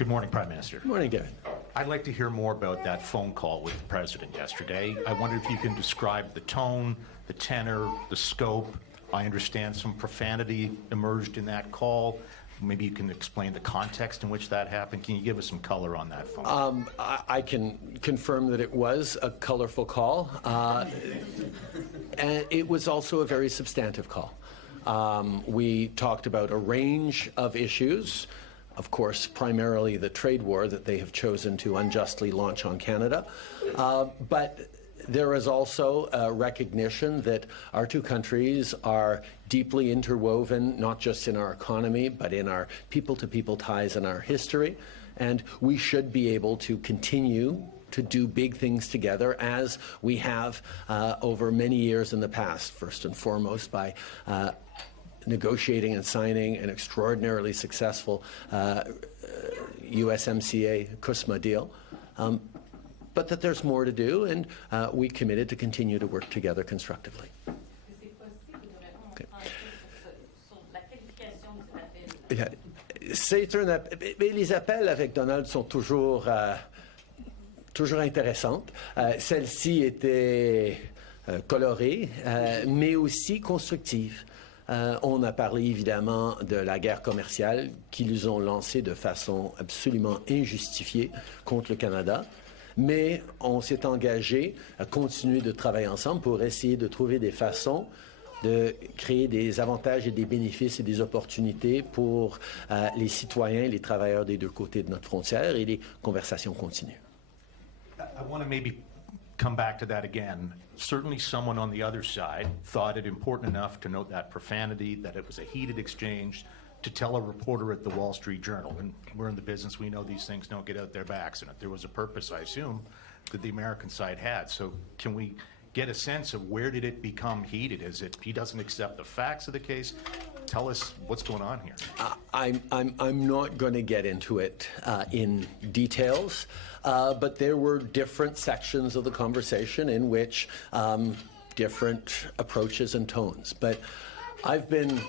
Good morning, Prime Minister. Good morning, David. I'd like to hear more about that phone call with the President yesterday. I wonder if you can describe the tone, the tenor, the scope. I understand some profanity emerged in that call. Maybe you can explain the context in which that happened. Can you give us some color on that phone call? I can confirm that it was a colorful call, and it was also a very substantive call. We talked about a range of issues. Of course, primarily the trade war that they have chosen to unjustly launch on Canada. But there is also a recognition that our two countries are deeply interwoven, not just in our economy, but in our people-to-people ties and our history. And we should be able to continue to do big things together as we have over many years in the past, first and foremost by negotiating and signing an extraordinarily successful USMCA CUSMA deal, but that there's more to do, and we committed to continue to work together constructively. Okay. Les appels avec Donald sont toujours intéressantes. Celle-ci était colorée, mais aussi constructive. On a parlé évidemment de la guerre commerciale qu'ils ont lancée de façon absolument injustifiée contre le Canada, mais on s'est engagé à continuer de travailler ensemble pour essayer de trouver des façons de créer des avantages et des bénéfices et des opportunités pour les citoyens et les travailleurs des deux côtés de notre frontière, et les conversations continuent. I want to maybe come back to that again. Certainly someone on the other side thought it important enough to note that profanity, that it was a heated exchange, to tell a reporter at the Wall Street Journal, and we're in the business, we know these things don't get out there by accident. There was a purpose, I assume, that the American side had. So can we get a sense of where did it become heated? Is it he doesn't accept the facts of the case? Tell us what's going on here. I'm not going to get into it in details, but there were different sections of the conversation in which different approaches and tones. But I've been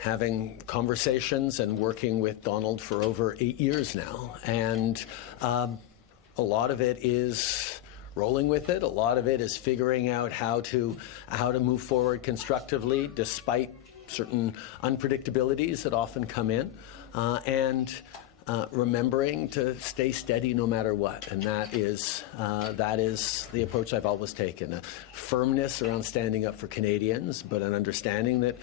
having conversations and working with Donald for over 8 years now, and a lot of it is rolling with it. A lot of it is figuring out how to move forward constructively despite certain unpredictabilities that often come in, and remembering to stay steady no matter what. And that is the approach I've always taken: a firmness around standing up for Canadians, but an understanding that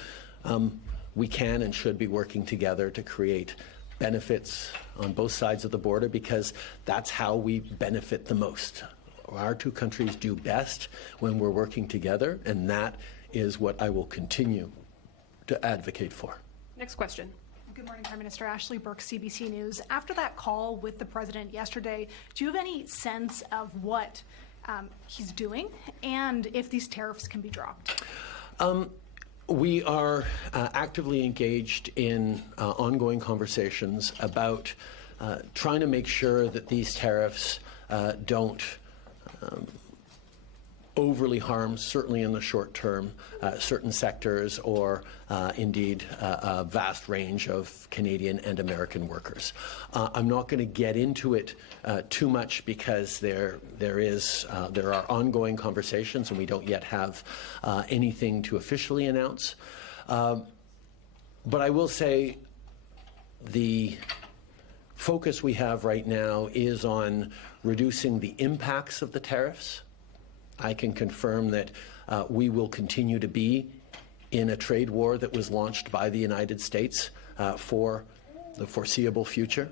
we can and should be working together to create benefits on both sides of the border, because that's how we benefit the most. Our two countries do best when we're working together, and that is what I will continue to advocate for. Next question. Good morning, Prime Minister. Ashley Burke, CBC News. After that call with the President yesterday, do you have any sense of what he's doing and if these tariffs can be dropped? We are actively engaged in ongoing conversations about trying to make sure that these tariffs don't overly harm, certainly in the short term, certain sectors or indeed a vast range of Canadian and American workers. I'm not going to get into it too much because there are ongoing conversations and we don't yet have anything to officially announce. But I will say the focus we have right now is on reducing the impacts of the tariffs. I can confirm that we will continue to be in a trade war that was launched by the United States for the foreseeable future.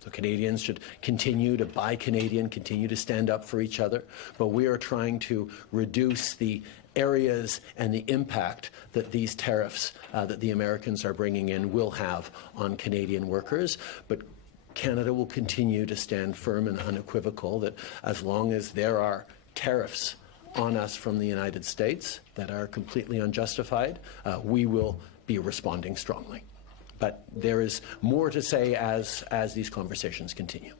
So Canadians should continue to buy Canadian, continue to stand up for each other, but we are trying to reduce the areas and the impact that these tariffs that the Americans are bringing in will have on Canadian workers. But Canada will continue to stand firm and unequivocal that as long as there are tariffs on us from the United States that are completely unjustified, we will be responding strongly. But there is more to say as these conversations continue.